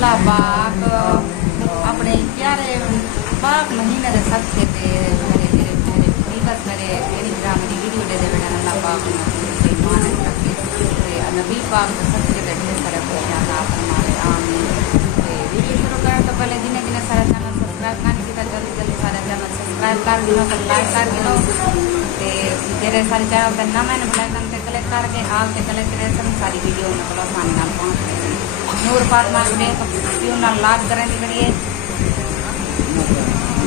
अल्लाह पाक अपने प्यारे पाक महीने के सच्चे थे मेरे मेरे मेरे बस मेरे मेरी मेरी वीडियो दे बेटा अल्लाह पाक से मान रखे नबी पाक सच्चे बैठे सारे खुशियां अता फरमाए आमीन। वीडियो शुरू करें तो पहले जिन्हें जिन्हें सारा चैनल सब्सक्राइब करने की जल्दी जल्दी सारा चैनल सब्सक्राइब कर दिनो तो लाइक कर दिनो तेरे सारे चैनल पर ना मैंने बेलाइकन पे क्लिक करके आल से क्लिक करे सारी वीडियो मतलब आसानी नाल पहुंच रही नूर फातिमा ने क्यों ना लाइक करें करिए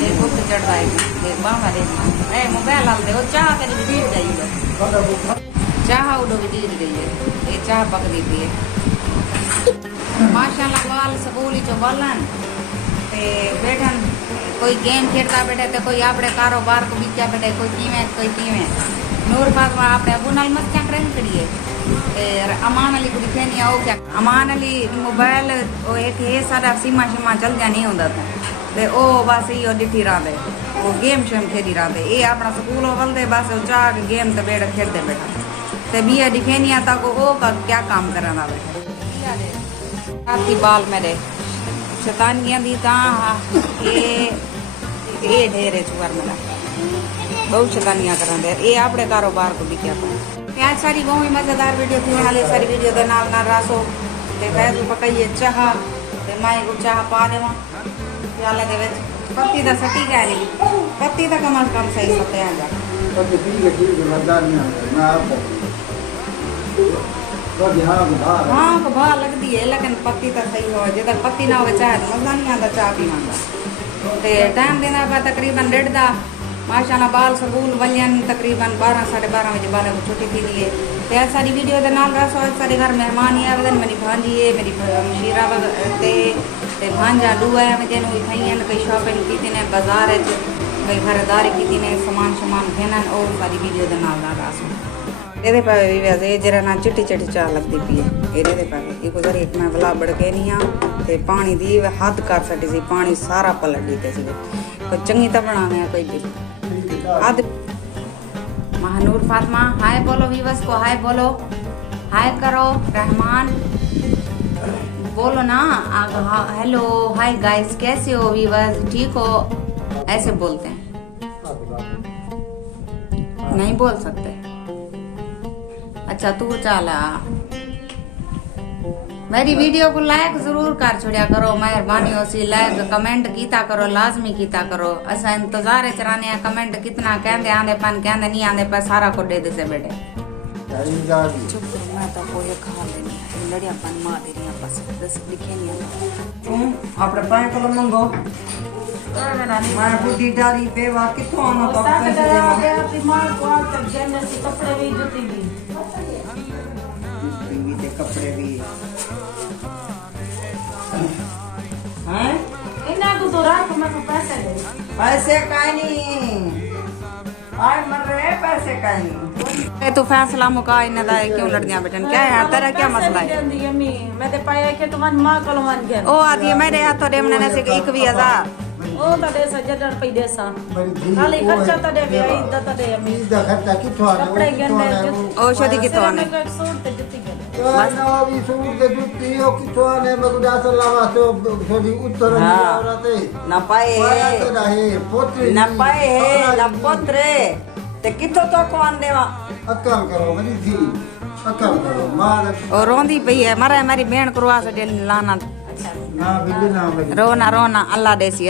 ये गुप्त चढ़ता है देख बाबा देख ए मोबाइल लाल दे वो चाह तेरी वीडियो जाइए चाह उड़ो वीडियो गई है ये चाह पक दी थी माशाल्लाह बाल स्कूल जो बालन ते बैठन कोई गेम खेलता बैठे तो कोई अपने कारोबार को बीचा बैठे कोई कीमें नूर फातिमा अपने अबू नाल मस्तियां करन करिए अमान अली को दिखे आओ क्या अमान अली मोबाइल एक है सारा सीमा शीमा चल जा नहीं होता था ते ओ बस यो डिठी रहा वो गेम शेम खेली रहा ये अपना स्कूल वलदे बस चाह गेम तो बेड़ खेलते बैठा ते बिया दिखे नहीं आता को ओ का क्या काम करना बैठा बाल मेरे शैतानियां दी ता ये ढेरे चुवर मेरा बहुत शैतानियां करन दे ये अपने कारोबार को भी क्या पाए आज सारी बहुत ही मजेदार वीडियो थी हाले सारी वीडियो दे नाल नाल रासो ते फैज पकाइए चाह ते माई को चाह पा देवा प्याले दे विच पत्ती दा सटी कह रही पत्ती दा कम से कम सही सते आ जा पत्ती पी के ठीक मजेदार नहीं आता मैं आपको तो हाँ को भा लगती है लेकिन पत्ती तो सही हो जे तक पत्ती ना हो चाहे तो मजा नहीं आता चाह पीना ते टाइम देना पा तकरीबन 1:30 दा माशाल्लाह बाल स्कूल वलियन तकरीबन 12 साढ़े 12 बजे बाल को छुट्टी थी लिए ते सारी वीडियो दे नाल रसो सारे घर मेहमान ही आवेदन मेरी भांजी है मेरी मशीरा ते भांजा दुआ है मेरे नु थईन कई शॉपिंग की ने बाजार है कई खरीदारी की ने सामान घेनन और सारी वीडियो दे नाल नाल रसो ਇਹਦੇ ਪਾਵੇ ਵੀ ਵੈਸੇ ਜਰਾ ਨਾ ਚਿੱਟੀ ਚਿੱਟੀ ਚਾਹ ਲੱਗਦੀ ਪਈ ਹੈ ਇਹਦੇ ਦੇ ਪਾਵੇ ਇਹ ਕੋਈ ਇੱਕ ਮੈਂ ਵਲਾ ਬੜ ਕੇ ਨਹੀਂ ਆ ਤੇ ਪਾਣੀ ਦੀ ਹੱਦ ਕਰ ਸਕਦੀ ਸੀ ਪਾਣੀ ਸਾਰਾ ਪਲਟ ਦਿੱਤੇ ਸੀ ਕੋਈ ਚੰਗੀ ਤਾਂ ਬਣਾਵੇਂ ਕੋਈ भी हद महानूर फातिमा हाय बोलो वीवर्स को हाय बोलो हाय करो रहमान बोलो ना हेलो हाय गाइस कैसे हो वीवर्स ठीक हो ऐसे बोलते हैं नहीं बोल सकते अच्छा तू चला मेरी वीडियो को लाइक जरूर कर छोड़िया करो मेहरबानी होसी लाइक कमेंट कीता करो लाजमी कीता करो असा इंतजार चराने कमेंट कितना कहंदे आंदे पन कहंदे नहीं आंदे पर सारा को दे दे से बेटे चुप करो मैं तो कोई खा लेनी लड़िया पन मां दे रही बस दस लिखे नहीं तुम अपने पाए को मंगो मैं बुद्धि डाली बेवा कितो आना तो पैसे दे अपनी मां को तक जन्नत से कपड़े भी जुती भी कपड़े भी हैं इना को तो रात में को पैसे दे पैसे काई नहीं आय मर रहे पैसे काई नहीं तू फैसला मुका इने दा क्यों लड़दियां बेटन क्या है तेरा क्या मसला है मैं ते पाया के तुम्हारी मां को मान गया ओ आती है मेरे हाथों दे मने से 21000 ओ तडे सजडर पई देसा खाली खर्चा तडे वे इज्जत तडे अमी दा खर्चा किथो आने कपड़े गंदे औषधि किथो आने सूट ते जुती बस ना भी सूट ते जुती हो किथो आने मगुडा सलावा तो थोड़ी उत्तर औरते ना पाए पोत्रे ना पाए ना पोत्रे ते किथो तो को आन देवा अक्कल करो मेरी थी अक्कल करो मार और रोंदी पई है मारे मेरी बहन करवा से लाना ना बिल्ली ना रोना रोना अल्लाह देसी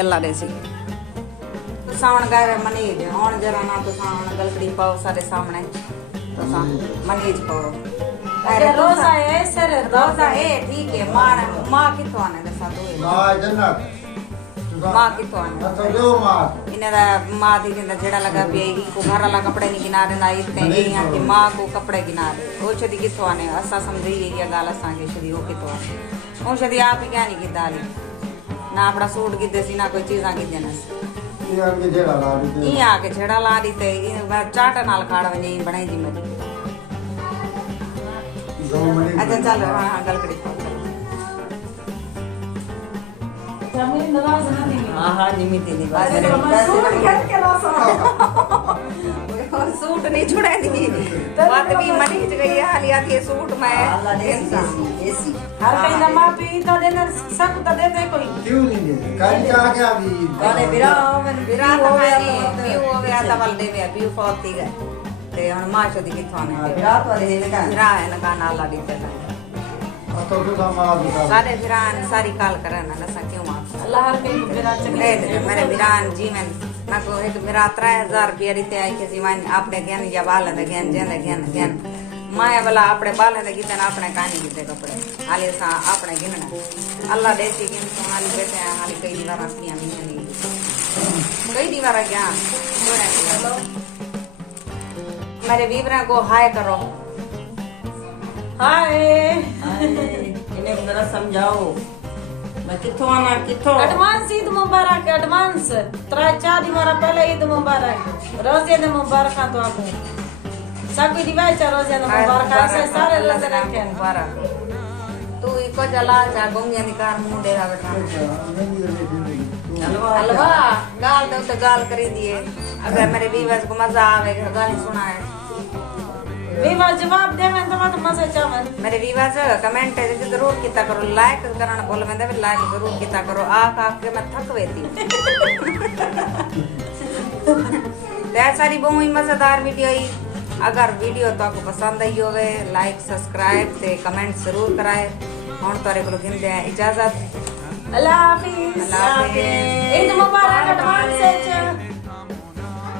सावन गावे मनीज और जरा ना तो सावन गलकड़ी पाओ सारे सामने तो मनीज पाओ अरे रोजा है सर रोजा है ठीक है मां कितो आने दसा दो मां जन्नत मां कितो आने तो लो मां इने दा मां दी जिंदा जेड़ा लगा पे को घर वाला कपड़े नहीं गिना देना इतने यहां की मां को कपड़े गिना दे औषधि कितो आने असा समझी ये गाल असा के शरी हो कितो आने औषधि आप ही क्या नहीं की दाली ना अपना सूट की देसी ना कोई चीज़ की देना ये आके छेड़ा ला दी ते चाट नाल खाड़ वने बनाई जी मेरी अच्छा चल हां गलकड़ी जमीन नवाज ना दी हां हां निमित दी बात सूट नहीं छुड़ा दी बात भी मनीज गई हाल याद ये सूट में हर कहीं नमा पी तो देना सब तो देते कोई क्यों नहीं दे काली का क्या भी गाने विराम विराट मैंने व्यू हो गया था बल्ले में व्यू फौती गए ते हम माशो दी किथाने विराट वाले ने कहा विराट है ना गाना अल्लाह दी ते तो हमारा भी सारे विरान सारी काल करना ना क्यों आप अल्लाह हर कहीं विराट चले मेरे विरान जीवन मैं को एक मेरा 3000 रुपया रीते आई के जीवन आपने ज्ञान या बाल है ज्ञान जेंदे ज्ञान माया वाला अपने बाल है गीते ना अपने कहानी गीते कपड़े हाले सा अपने गिनना अल्लाह देसी गिन तो हाली बैठे हैं हाली कई बार आसियां नहीं कई दीवार क्या मेरे वीवरा को हाय करो हाय इन्हें जरा समझाओ मैं किथों आना किथों एडवांस ईद मुबारक एडवांस 3-4 दिन पहले ईद मुबारक रोजे ने मुबारक तो आपको सब कुछ दिवाई चा रोजे ने मुबारक ऐसे सारे रोजे रखे मुबारक तू इको जला जा गोंगिया निकार मुंह डेरा बैठा हलवा गाल दो तो गाल करी दिए अगर मेरे व्यूअर्स को मजा आवे गाली सुनाए विवा जवाब दे मैं तो मजे चावन मेरे व्यूअर्स कमेंट जरूर किया करो लाइक करना बोल मैं लाइक जरूर किया करो आख के मैं थक वेती सारी बहुत ही मजेदार वीडियो ही अगर वीडियो तो आपको पसंद आई होवे लाइक सब्सक्राइब ते कमेंट जरूर कराए हुन तोरे को गिनदे हैं इजाजत अल्लाह हाफिज अल्लाह हाफिज ईद मुबारक एडवांस